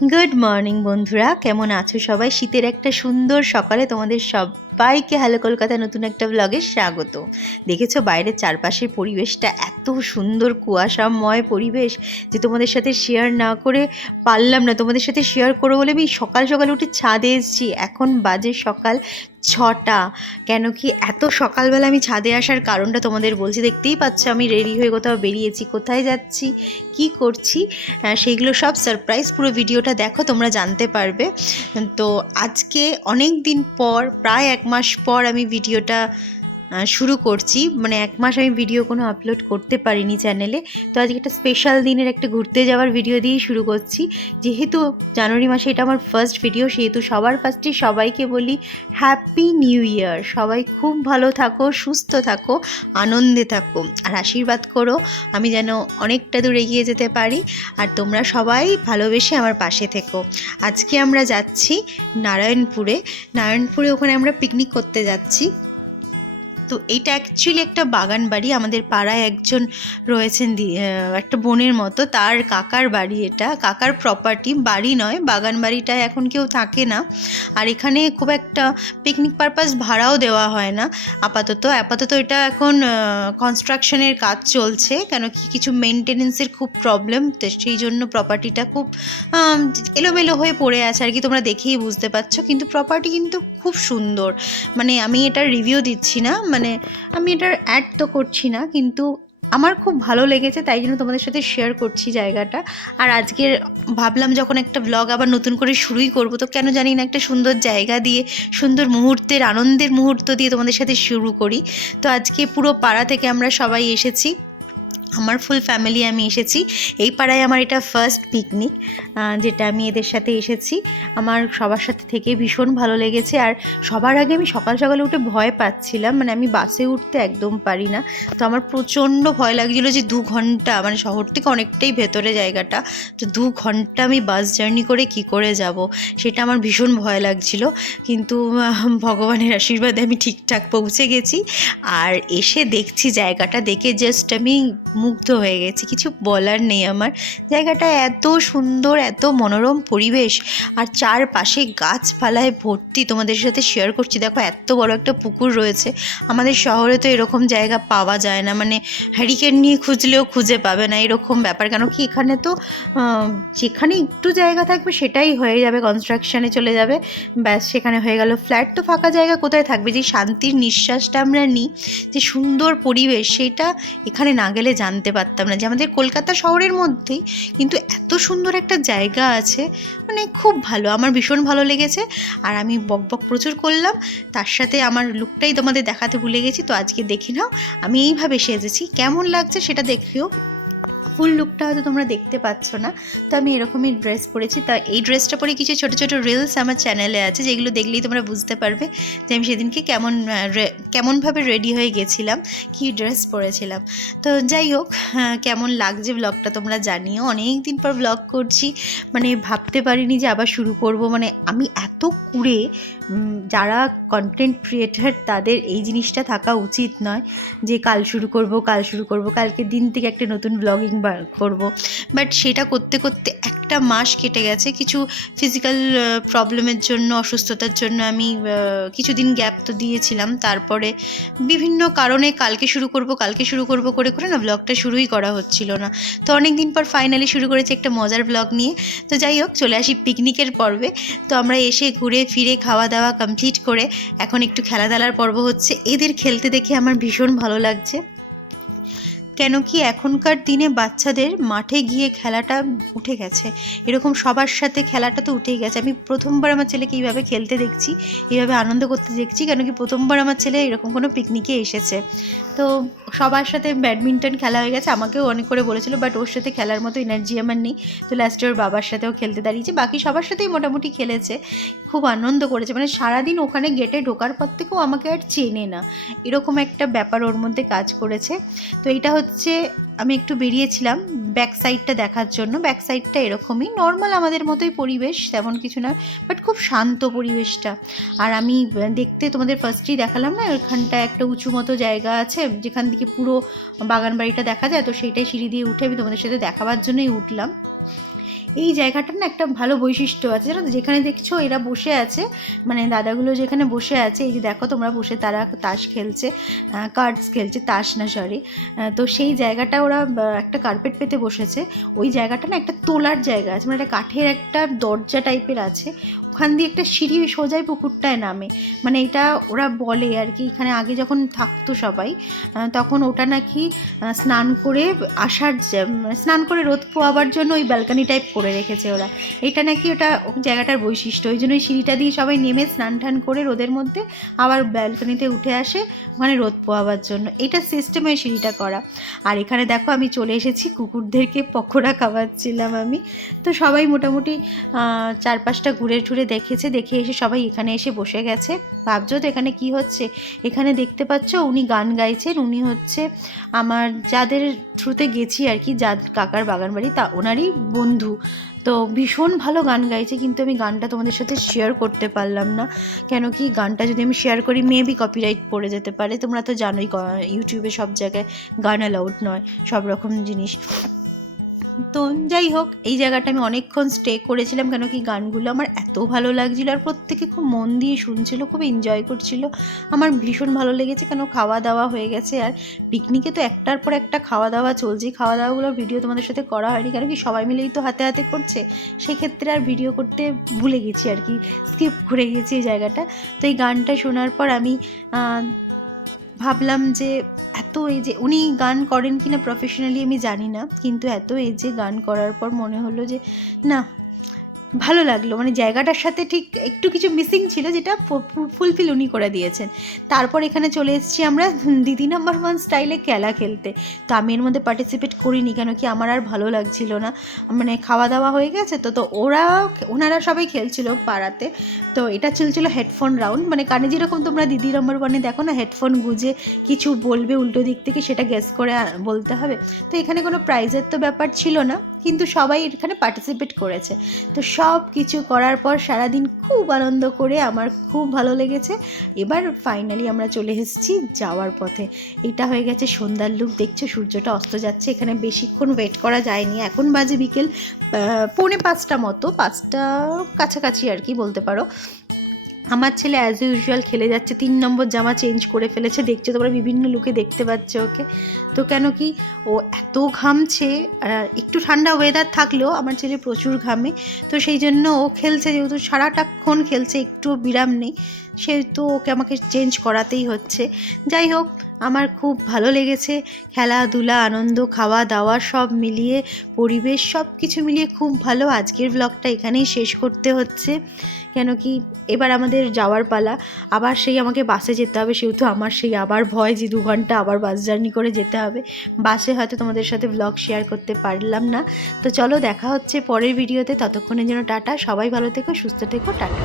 Good morning বন্ধুরা, কেমন আছো সবাই? শীতের একটা সুন্দর সকালে তোমাদের সবাইকে হ্যালো কলকাতা নতুন একটা ব্লগে স্বাগত। দেখেছো বাইরের চারপাশের পরিবেশটা এত সুন্দর, কুয়াশাময় পরিবেশ যে তোমাদের সাথে শেয়ার না করে পারলাম না। তোমাদের সাথে শেয়ার করবো বলে আমি সকাল সকাল উঠে ছাদে এসেছি। এখন বাজে সকাল 6টা। কেন কি এত সকালবেলা আমি ছাদে আসার কারণটা তোমাদের বলছি। দেখতেই পাচ্ছ আমি রেডি হয়ে কোথাও বেরিয়েছি, কোথায় যাচ্ছি, কি করছি, সেইগুলো সব সারপ্রাইজ। পুরো ভিডিওটা দেখো, তোমরা জানতে পারবে। তো আজকে অনেক দিন পর, প্রায় 1 মাস পর আমি ভিডিওটা শুরু করছি। মানে 1 মাস আমি ভিডিও কোনো আপলোড করতে পারিনি চ্যানেলে। তো আজকে একটা স্পেশাল দিনের একটা ঘুরতে যাওয়ার ভিডিও দিয়েই শুরু করছি। যেহেতু জানুয়ারি মাসে এটা আমার ফার্স্ট ভিডিও, সেহেতু সবার ফার্স্টে সবাইকে বলি হ্যাপি নিউ ইয়ার। সবাই খুব ভালো থাকো, সুস্থ থাকো, আনন্দে থাকো, আর আশীর্বাদ করো আমি যেন অনেকটা দূর এগিয়ে যেতে পারি। আর তোমরা সবাই ভালোবেসে আমার পাশে থেকো। আজকে আমরা যাচ্ছি নারায়ণপুরে। ওখানে আমরা পিকনিক করতে যাচ্ছি। তো এইটা অ্যাকচুয়ালি একটা বাগান বাড়ি। আমাদের পাড়ায় একজন রয়েছেন, একটা বোনের মতো, তার কাকার বাড়ি। এটা কাকার প্রপার্টি, বাড়ি নয়, বাগান বাড়িটায় এখন কেউ থাকে না। আর এখানে খুব একটা পিকনিক পারপাস ভাড়াও দেওয়া হয় না আপাতত এটা এখন কনস্ট্রাকশনের কাজ চলছে। কেন কি কিছু মেনটেনেন্সের খুব প্রবলেম, তো সেই জন্য প্রপার্টিটা খুব এলোমেলো হয়ে পড়ে আছে আর কি। তোমরা দেখেই বুঝতে পারছো। কিন্তু প্রপার্টি কিন্তু খুব সুন্দর। মানে আমি এটার রিভিউ দিচ্ছি না, মানে আমি এটার অ্যাড তো করছি না, কিন্তু আমার খুব ভালো লেগেছে, তাই জন্য তোমাদের সাথে শেয়ার করছি জায়গাটা। আর আজকের ভাবলাম যখন একটা ব্লগ আবার নতুন করে শুরুই করব, তো কেন জানি না একটা সুন্দর জায়গা দিয়ে, সুন্দর মুহূর্তের, আনন্দের মুহূর্ত দিয়ে তোমাদের সাথে শুরু করি। তো আজকে পুরো পাড়া থেকে আমরা সবাই এসেছি, আমার ফুল ফ্যামিলি আমি এসেছি। এই পাড়ায় আমার এটা ফার্স্ট পিকনিক, যেটা আমি এদের সাথে এসেছি। আমার সবার সাথে থেকে ভীষণ ভালো লেগেছে। আর সবার আগে আমি সকাল সকালে উঠে ভয় পাচ্ছিলাম, মানে আমি বাসে উঠতে একদম পারি না। তো আমার প্রচণ্ড ভয় লাগছিলো যে 2 ঘন্টা, মানে শহর থেকে অনেকটাই ভেতরে জায়গাটা, তো 2 ঘন্টা আমি বাস জার্নি করে কি করে যাব, সেটা আমার ভীষণ ভয় লাগছিল। কিন্তু ভগবানের আশীর্বাদে আমি ঠিকঠাক পৌঁছে গেছি। আর এসে দেখছি জায়গাটা দেখে জাস্ট আমি মুগ্ধ হয়ে গেছি, কিছু বলার নেই আমার। জায়গাটা এত সুন্দর, এত মনোরম পরিবেশ, আর চারপাশে গাছপালায় ভর্তি। তোমাদের সাথে শেয়ার করছি, দেখো এত বড় একটা পুকুর রয়েছে। আমাদের শহরে তো এরকম জায়গা পাওয়া যায় না, মানে হ্যারিকেন নিয়ে খুঁজলেও খুঁজে পাবে না, এরকম ব্যাপার। কেন কি এখানে তো যেখানে একটু জায়গা থাকবে সেটাই হয়ে যাবে, কনস্ট্রাকশানে চলে যাবে, ব্যাস সেখানে হয়ে গেল ফ্ল্যাট। তো ফাঁকা জায়গা কোথায় থাকবে? যে শান্তির নিঃশ্বাসটা আমরা নিই, যে সুন্দর পরিবেশ, সেটা এখানে না গেলে জানতে পারতাম না যে আমাদের কলকাতা শহরের মধ্যেই কিন্তু এত সুন্দর একটা জায়গা আছে। মানে খুব ভালো, আমার ভীষণ ভালো লেগেছে। আর আমি বকবক প্রচুর করলাম, তার সাথে আমার লুকটাই তোমাদের দেখাতে ভুলে গেছি। তো আজকে দেখে নাও আমি এইভাবে সেজেছি, কেমন লাগছে সেটা দেখিও। ফুল লুকটা হয়তো তোমরা দেখতে পাচ্ছ না, তো আমি এরকমই ড্রেস পরেছি। তা এই ড্রেসটা পরে কিছু ছোটো ছোটো রিলস আমার চ্যানেলে আছে, যেগুলো দেখলেই তোমরা বুঝতে পারবে যে আমি সেদিনকে কেমনভাবে রেডি হয়ে গেছিলাম, কি ড্রেস পরেছিলাম। তো যাই হোক, কেমন লাগছে ব্লগটা তোমরা জানিও। অনেক দিন পর ব্লগ করছি, মানে ভাবতে পারিনি যে আবার শুরু করব। মানে আমি এত কুড়ে, যারা কন্টেন্ট ক্রিয়েটার তাদের এই জিনিসটা থাকা উচিত নয় যে কাল শুরু করব, কালকের দিন থেকে একটা নতুন ব্লগিং করব। বাট সেটা করতে করতে 1 মাস কেটে গেছে। কিছু ফিজিক্যাল প্রবলেমের জন্য, অসুস্থতার জন্য আমি কিছুদিন গ্যাপ তো দিয়েছিলাম। তারপরে বিভিন্ন কারণে কালকে শুরু করব করে করে না ব্লগটা শুরুই করা হচ্ছিল না। তো অনেক দিন পর ফাইনালি শুরু করেছি একটা মজার ব্লগ নিয়ে। তো যাই হোক, চলে আসি পিকনিকের পর্বে। তো আমরা এসে ঘুরে ফিরে খাওয়া দাওয়া কমপ্লিট করে এখন একটু খেলাধুলার পর্ব হচ্ছে। এদের খেলতে দেখে আমার ভীষণ ভালো লাগছে। কেন কি এখনকার দিনে বাচ্চাদের মাঠে গিয়ে খেলাটা উঠে গেছে, এরকম সবার সাথে খেলাটা তো উঠেই গেছে। আমি প্রথমবার আমার ছেলেকে এইভাবে খেলতে দেখছি, এইভাবে আনন্দ করতে দেখছি। কেন কি প্রথমবার আমার ছেলে এরকম কোনো পিকনিকে এসেছে। তো সবার সাথে ব্যাডমিন্টন খেলা হয়ে গেছে, আমাকেও অনেক করে বলেছিল, বাট ওর সাথে খেলার মতো এনার্জি আমার নেই। তো লাস্টে ওর বাবার সাথেও খেলতে দাঁড়িয়েছে, বাকি সবার সাথেই মোটামুটি খেলেছে, খুব আনন্দ করেছে। মানে সারাদিন ওখানে গেটে ঢোকার পর থেকেও আমাকে আর চেনে না, এরকম একটা ব্যাপার ওর মধ্যে কাজ করেছে। তো এইটা হচ্ছে, আমি একটু বেরিয়েছিলাম ব্যাক সাইডটা দেখার জন্য। ব্যাক সাইডটা এরকমই নর্মাল আমাদের মতোই পরিবেশ, তেমন কিছু না, বাট খুব শান্ত পরিবেশটা। আর আমি দেখতে তোমাদের ফার্স্টেই দেখালাম না, ওইখানটায় একটা উঁচু মতো জায়গা আছে যেখান থেকে পুরো বাগান বাড়িটা দেখা যায়। তো সেইটাই সিঁড়ি দিয়ে উঠে আমি তোমাদের সাথে দেখাবার জন্যই উঠলাম। এই জায়গাটার না একটা ভালো বৈশিষ্ট্য আছে, জানো তো, যেখানে দেখছো এরা বসে আছে, মানে দাদাগুলো যেখানে বসে আছে, এই যে দেখো তোমরা বসে তারা তাস খেলছে, কার্ডস খেলছে, তাস না সরি। তো সেই জায়গাটা ওরা একটা কার্পেট পেতে বসেছে। ওই জায়গাটা না একটা তোলার জায়গা আছে, মানে একটা কাঠের একটা দরজা টাইপের আছে, ওখান দিয়ে একটা সিঁড়ি সোজাই পুকুরটায় নামে। মানে এটা ওরা বলে আর কি, এখানে আগে যখন থাকতো সবাই তখন ওটা নাকি স্নান করে স্নান করে রোদ পোয়াবার জন্য ওই ব্যালকানি টাইপ করে রেখেছে ওরা। এটা নাকি ওটা জায়গাটার বৈশিষ্ট্য, ওই জন্য ওই সিঁড়িটা দিয়ে সবাই নেমে স্নান টান করে রোদের মধ্যে আবার ব্যালকানিতে উঠে আসে ওখানে রোদ পোয়াবার জন্য। এটা সিস্টেমে সিঁড়িটা করা। আর এখানে দেখো আমি চলে এসেছি, কুকুরদেরকে পকোড়া খাওয়াচ্ছিলাম আমি। তো সবাই মোটামুটি 4-5টা ঘুরে টুরে দেখেছে, দেখে এসে সবাই এখানে এসে বসে গেছে। ভাবছো তো এখানে কি হচ্ছে? এখানে দেখতে পাচ্ছ উনি গান গাইছেন, উনি হচ্ছে আমার যাদের থ্রুতে গেছি আর কি, যার কাকার বাগান বাড়ি, তা ওনারই বন্ধু। তো ভীষণ ভালো গান গাইছে, কিন্তু আমি গানটা তোমাদের সাথে শেয়ার করতে পারলাম না, কেন কি গানটা যদি আমি শেয়ার করি মেবি কপিরাইট পড়ে যেতে পারে। তোমরা তো জানোই ইউটিউবে সব জায়গায় গান অ্যালাউড নয়, সব রকম জিনিস। তো যাই হোক, এই জায়গাটা আমি অনেকক্ষণ স্টে করেছিলাম, কেন কি গানগুলো আমার এত ভালো লাগছিলো, আর প্রত্যেকে খুব মন দিয়ে শুনছিল, খুব এনজয় করছিল। আমার ভীষণ ভালো লেগেছে, কেন খাওয়া দাওয়া হয়ে গেছে। আর পিকনিকে তো একটার পর একটা খাওয়া দাওয়া চলছে, খাওয়া দাওয়াগুলোর ভিডিও তোমাদের সাথে করা হয়নি, কেন কি সবাই মিলেই তো হাতে হাতে করছে, সেক্ষেত্রে আর ভিডিও করতে ভুলে গেছি আর কি, স্কিপ করে গেছি এই জায়গাটা। তো এই গানটা শোনার পর আমি ভাবলাম যে এত এই যে উনি গান করেন কিনা প্রফেশনালি আমি জানি না, কিন্তু এত এই যে গান করার পর মনে হলো যে না, ভালো লাগলো। মানে জায়গাটার সাথে ঠিক একটু কিছু মিসিং ছিল, যেটা ফুলফিল উনি করে দিয়েছেন। তারপর এখানে চলে এসেছি আমরা দিদি নাম্বার 1 স্টাইলে খেলা খেলতে। তো আমি এর মধ্যে পার্টিসিপেট করিনি, কেন কি আমার আর ভালো লাগছিল না, মানে খাওয়া দাওয়া হয়ে গেছে। তো ওনারা সবাই খেলছিল পাড়াতে। তো এটা চলছিল হেডফোন রাউন্ড, মানে কানে যেরকম তোমরা দিদি নাম্বার 1-এ দেখো না, হেডফোন গুঁজে কিছু বলবে উল্টো দিক থেকে, সেটা গেস করে বলতে হবে। তো এখানে কোনো প্রাইজের তো ব্যাপার ছিল না, কিন্তু সবাই এখানে পার্টিসিপেট করেছে। তো সব কিছু করার পর সারাদিন খুব আনন্দ করে আমার খুব ভালো লেগেছে। এবার ফাইনালি আমরা চলে এসেছি যাওয়ার পথে। এটা হয়ে গেছে সন্ধ্যার লুক, দেখছো সূর্যটা অস্ত যাচ্ছে। এখানে বেশিক্ষণ ওয়েট করা যায়নি, এখন বাজে বিকেল 4:45 মতো, 5টা কাছাকাছি আর কি বলতে পারো। আমার ছেলে অ্যাজ ইউজুয়াল খেলে যাচ্ছে, 3 নম্বর জামা চেঞ্জ করে ফেলেছে, দেখছো তোমরা বিভিন্ন লুকে দেখতে পাচ্ছ ওকে। তো কেন কি ও এত ঘামছে, আর একটু ঠান্ডা ওয়েদার থাকলেও আমার ছেলে প্রচুর ঘামে। তো সেই জন্য ও খেলছে, যেহেতু সারাটাক্ষণ খেলছে, একটুও বিরাম নেই, সেহেতু ওকে আমাকে চেঞ্জ করাতেই হচ্ছে। যাই হোক, আমার খুব ভালো লেগেছে, খেলাধুলা, আনন্দ, খাওয়া দাওয়া সব মিলিয়ে, পরিবেশ সব কিছু মিলিয়ে খুব ভালো। আজকের ব্লগটা এখানেই শেষ করতে হচ্ছে, কেন কি এবার আমাদের যাওয়ার পালা। আবার সেই আমাকে বাসে যেতে হবে, সেহেতু আমার সেই আবার ভয় যে 2 ঘন্টা আবার বাস জার্নি করে যেতে হবে। বাসে হয়তো তোমাদের সাথে ব্লগ শেয়ার করতে পারলাম না। তো চলো, দেখা হচ্ছে পরের ভিডিওতে, ততক্ষণের জন্য টাটা, সবাই ভালো থেকো, সুস্থ থেকো, টাটা।